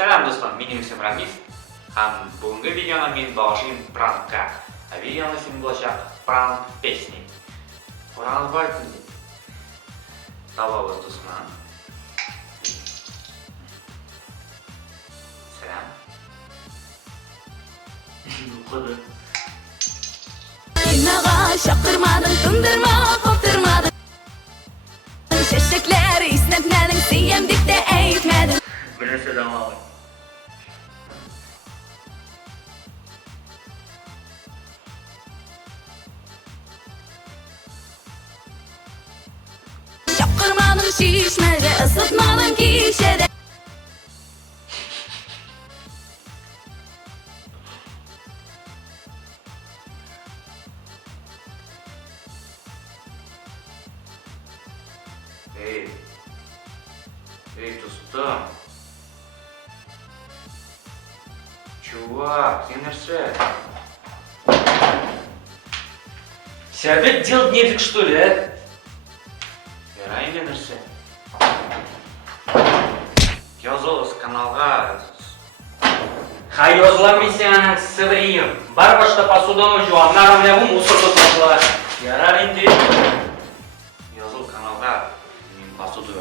Selam do'stlar, mening ismim Ramiz. Bugungi videoni men boshim prankka. Videoni ismi bo'lacak prank pesni. Qo'rg'onbek. Давай вот do'stlar. Selam. Bu kadar. Inağa şaptırmadın, tındırma, koptırmadın. Şeşekleri isnetmedin, siyemdik de eğitmedin. Birisi de var. Şapkırmadın şişmede, ısıtmadın gişede. Эй, достum. Чувак, ты нарсэ? Себя делать нефиг, что ли, а? Yarayın narsa. Yozuz kanalga. Хай yozulamaysan, сывырим. Бар башта посудану жуам, наравне bu мусор to'plashlar. Yarar endi. Yozul kanalga. Men posudu